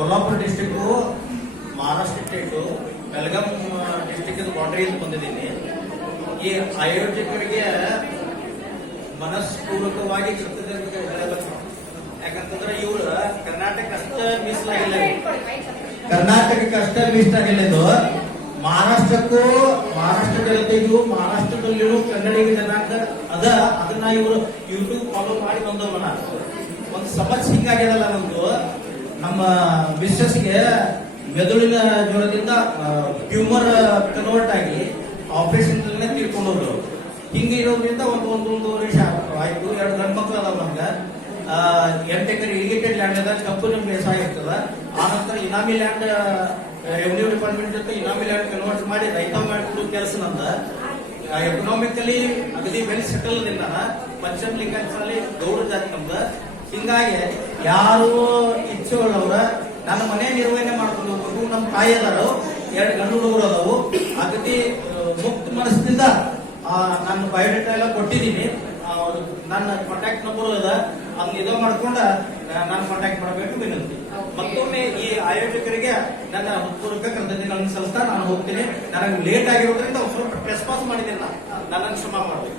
Kolhapur district Maharashtra state Belgaum district boundary ಬಂದಿದ್ದೀನಿ. ಈ ಆಯೋಜಕರಿಗೆ ಮನಸ್ಪೂರ್ವಕವಾಗಿ ಕೃತಜ್ಞತೆ ಹೇಳಬೇಕು. ಯಾಕಂತಂದ್ರೆ ಇವರು ಕರ್ನಾಟಕ ಅಷ್ಟೇ ಮೀಸಲಾಗಿಲ್ಲ, ಕರ್ನಾಟಕಕ್ಕೆ ಅಷ್ಟೇ ಮೀಸಲಾಗಿಲ್ಲ. ಇದು ಮಹಾರಾಷ್ಟ್ರಕ್ಕೂ, ಮಹಾರಾಷ್ಟ್ರ ಜೊತೆಗೂ ಮಹಾರಾಷ್ಟ್ರದಲ್ಲಿರೋ ಕನ್ನಡಿಗ ಜನಾಂಗ ಅದನ್ನ ಇವರು ಯೂಟ್ಯೂಬ್ ಫಾಲೋ ಮಾಡಿ ಬಂದವನ ಒಂದು ಸಮಸ್ಯೆ ಹಿಂಗಾಗ್ಯದಲ್ಲ. ನಮ್ದು ನಮ್ಮ ಮಿಸ್ಸಸ್ಗೆ ಮೆದುಳಿನ ಜ್ವರದಿಂದ ಟ್ಯೂಮರ್ ಕನ್ವರ್ಟ್ ಆಗಿ ಆಪರೇಷನ್ ತೀರ್ಕೊಂಡವ್ರು. ಹಿಂಗೆ ಇರೋದ್ರಿಂದ ಒಂದೂವರೆ ವರ್ಷ ಆಯ್ತು. 2 ಗಂಡು ಮಕ್ಕಳು ಅದಾವ ನಮ್ಗೆ. 8 ಎಕರೆ ಇರಿಗೇಟೆಡ್ ಲ್ಯಾಂಡ್ ಅದ, ಕಬ್ಬು ನಮ್ಗೆ ಬೇಸಾಯ ಇರ್ತದ. ಆನಂತರ ಇನಾಮಿ ಲ್ಯಾಂಡ್ ರೆವಿನ್ಯೂ ಡಿಪಾರ್ಟ್ಮೆಂಟ್ ಜೊತೆ ಇನಾಮಿ ಲ್ಯಾಂಡ್ ಕನ್ವರ್ಟ್ ಮಾಡಿ ರೈತ ಮಾಡಿಕೊಡೋ ಕೆಲಸ ನಮ್ದ. ಎಕನಾಮಿಕಲಿ ಅಗದಿ ವೆಲ್ ಸೆಟಲ್ ಇಲ್ಲ. ಪಂಚಮಲಿಂಗಾಚಾಲಿ ಗೌಡ ಜಾತಿ ನಮ್ದ. ಹಿಂಗಾಗಿ ಯಾರು ಇಚ್ಛೆ ಉಳ್ಳವ್ರ ನನ್ನ ಮನೆ ನಿರ್ವಹಣೆ ಮಾಡ್ಕೊಂಡು ಹೋಗ್ಬೇಕು. ನಮ್ಮ ತಾಯಿ ಅದಾರು, 2 ಗಂಡು ಹುಡುಗರು ಅದಾವು. ಅಗದಿ ಮುಕ್ತ ಮನಸ್ಸಿನಿಂದ ನನ್ನ ಬಯೋಡೇಟಾ ಎಲ್ಲ ಕೊಟ್ಟಿದ್ದೀನಿ. ನನ್ನ ಕಾಂಟ್ಯಾಕ್ಟ್ ನಂಬರ್ ಅದ, ಅದನ್ನ ಇದು ಮಾಡ್ಕೊಂಡ ನಾನು ಕಾಂಟ್ಯಾಕ್ಟ್ ಮಾಡಬೇಕು ವಿನಂತಿ. ಮತ್ತೊಮ್ಮೆ ಈ ಆಯೋಜಕರಿಗೆ ನನ್ನ ಹೃತ್ಪೂರ್ವಕ ಕೃತಜ್ಞತೆಗಳನ್ನು ಸಲ್ಲಿಸ್ತಾ ನಾನು ಹೋಗ್ತೀನಿ. ನನಗೆ ಲೇಟ್ ಆಗಿರೋದ್ರಿಂದ ಸ್ವಲ್ಪ ರೆಸ್ಪಾನ್ಸ್ ಮಾಡಿದ್ದೀನಿ, ನನ್ನನ್ನು ಕ್ಷಮಾ ಮಾಡಬೇಕು.